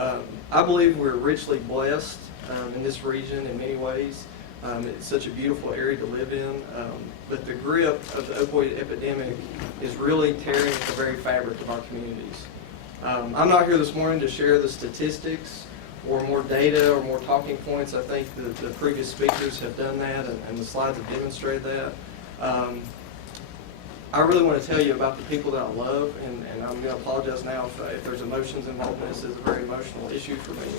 I believe we're richly blessed in this region in many ways. It's such a beautiful area to live in, but the grip of the opioid epidemic is really tearing at the very fabric of our communities. I'm not here this morning to share the statistics or more data or more talking points. I think the previous speakers have done that, and the slides have demonstrated that. I really want to tell you about the people that I love, and I'm going to apologize now if there's emotions involved in this. It's a very emotional issue for me.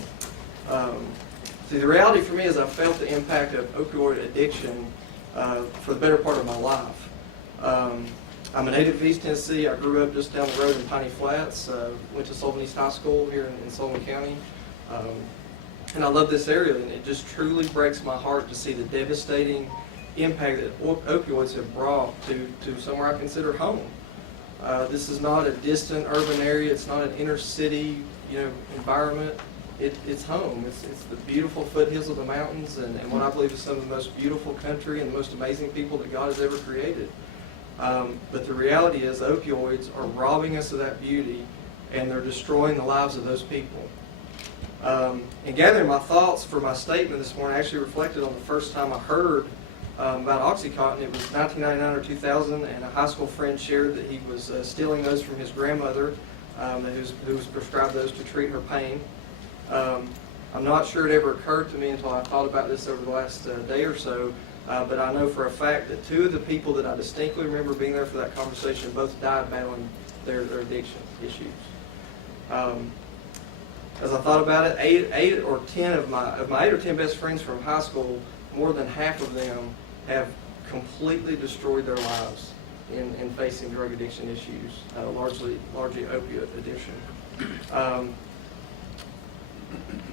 See, the reality for me is I've felt the impact of opioid addiction for the better part of my life. I'm a native of East Tennessee. I grew up just down the road in Piney Flats, went to Sullivan East High School here in Sullivan County. And I love this area, and it just truly breaks my heart to see the devastating impact that opioids have brought to somewhere I consider home. This is not a distant urban area. It's not an inner city, environment. It's home. It's the beautiful foothills of the mountains, and what I believe is some of the most beautiful country and the most amazing people that God has ever created. But the reality is, opioids are robbing us of that beauty, and they're destroying the lives of those people. And gathering my thoughts for my statement this morning, I actually reflected on the first time I heard about OxyContin. It was 1999 or 2000, and a high school friend shared that he was stealing those from his grandmother, who was prescribed those to treat her pain. I'm not sure it ever occurred to me until I thought about this over the last day or so, but I know for a fact that two of the people that I distinctly remember being there for that conversation both died battling their addiction issues. As I thought about it, eight or 10 of my 8 or 10 best friends from high school, more than half of them have completely destroyed their lives in facing drug addiction issues, largely opiate addiction.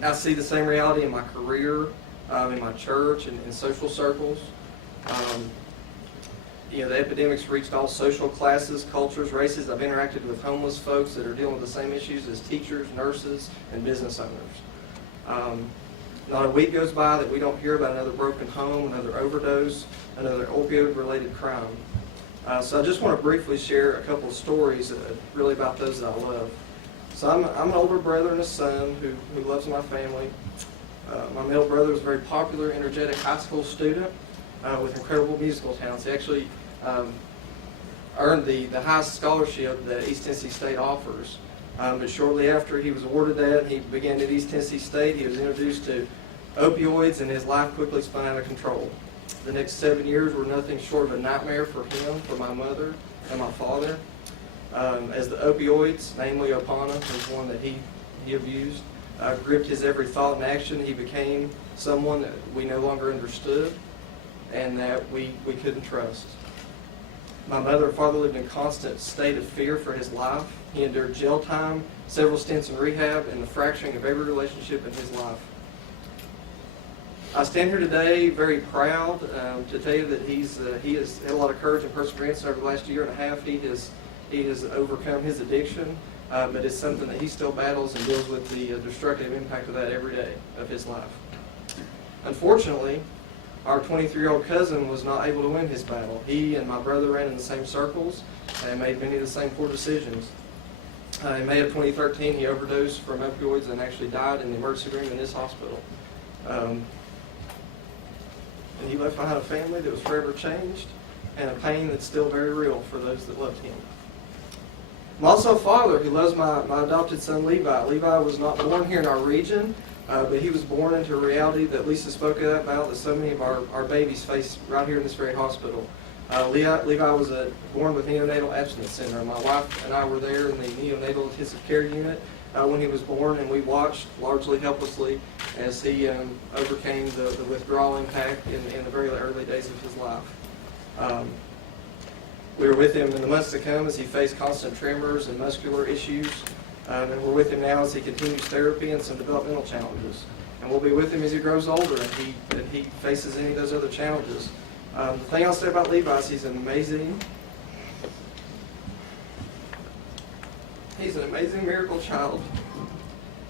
I see the same reality in my career, in my church, and in social circles. The epidemic's reached all social classes, cultures, races. I've interacted with homeless folks that are dealing with the same issues as teachers, nurses, and business owners. Not a week goes by that we don't hear about another broken home, another overdose, another opioid-related crime. So I just want to briefly share a couple of stories really about those that I love. So I'm an older brother and a son who loves my family. My middle brother was a very popular, energetic high school student with incredible musical talents. He actually earned the highest scholarship that East Tennessee State offers. But shortly after he was awarded that, he began at East Tennessee State. He was introduced to opioids, and his life quickly spun out of control. The next 7 years were nothing short of a nightmare for him, for my mother, and my father. As the opioids, namely Opana, was one that he abused, gripped his every thought and action, he became someone that we no longer understood and that we couldn't trust. My mother and father lived in a constant state of fear for his life. He endured jail time, several stints in rehab, and the fracturing of every relationship in his life. I stand here today very proud to tell you that he has had a lot of courage and perseverance over the last year and a half. He has overcome his addiction, but it's something that he still battles and deals with the destructive impact of that every day of his life. Unfortunately, our 23-year-old cousin was not able to win his battle. He and my brother ran in the same circles and made many of the same poor decisions. In May of 2013, he overdosed from opioids and actually died in the emergency room in this hospital. And he left behind a family that was forever changed and a pain that's still very real for those that loved him. I'm also a father who loves my adopted son, Levi. Levi was not born here in our region, but he was born into a reality that Lisa spoke about that so many of our babies face right here in this very hospital. Levi was born with neonatal abstinence syndrome. My wife and I were there in the neonatal intensive care unit when he was born, and we watched largely helplessly as he overcame the withdrawal impact in the very early days of his life. We were with him in the months to come as he faced constant tremors and muscular issues, and we're with him now as he continues therapy and some developmental challenges. And we'll be with him as he grows older and he faces any of those other challenges. The thing I'll say about Levi is he's an amazing miracle child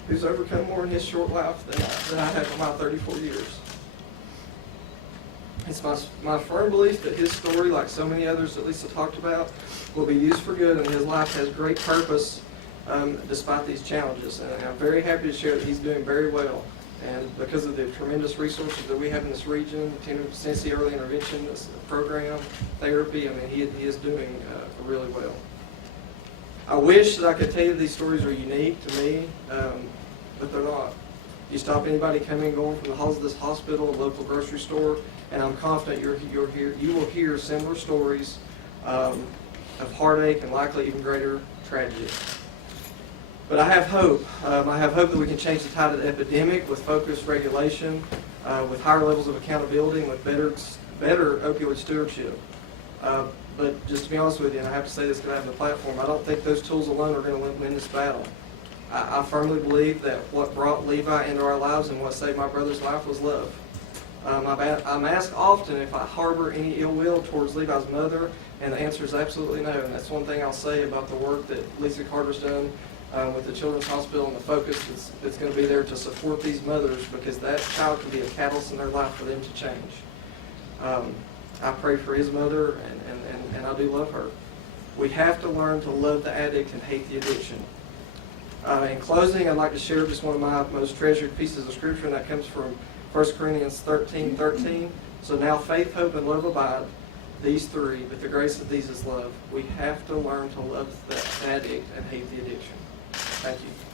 who's overcome more in his short life than I have in my 34 years. It's my firm belief that his story, like so many others that Lisa talked about, will be used for good, and his life has great purpose despite these challenges. And I'm very happy to share that he's doing very well. And because of the tremendous resources that we have in this region, Tennessee Early Intervention program, therapy, I mean, he is doing really well. I wish that I could tell you these stories are unique to me, but they're not. You stop anybody coming and going from the halls of this hospital, a local grocery store, and I'm confident you will hear similar stories of heartache and likely even greater tragedy. But I have hope. I have hope that we can change the tide of the epidemic with focused regulation, with higher levels of accountability, and with better opioid stewardship. But just to be honest with you, and I have to say this because I have the platform, I don't think those tools alone are going to win this battle. I firmly believe that what brought Levi into our lives and what saved my brother's life was love. I'm asked often if I harbor any ill will towards Levi's mother, and the answer is absolutely no. And that's one thing I'll say about the work that Lisa Carter's done with the Children's Hospital and the focus that's going to be there to support these mothers, because that child can be a catalyst in their life for them to change. I pray for his mother, and I do love her. We have to learn to love the addict and hate the addiction. In closing, I'd like to share just one of my most treasured pieces of scripture, and that comes from 1 Corinthians 13:13. So now faith, hope, and love abide, these three, but the grace of these is love. We have to learn to love the addict and hate the addiction. Thank you.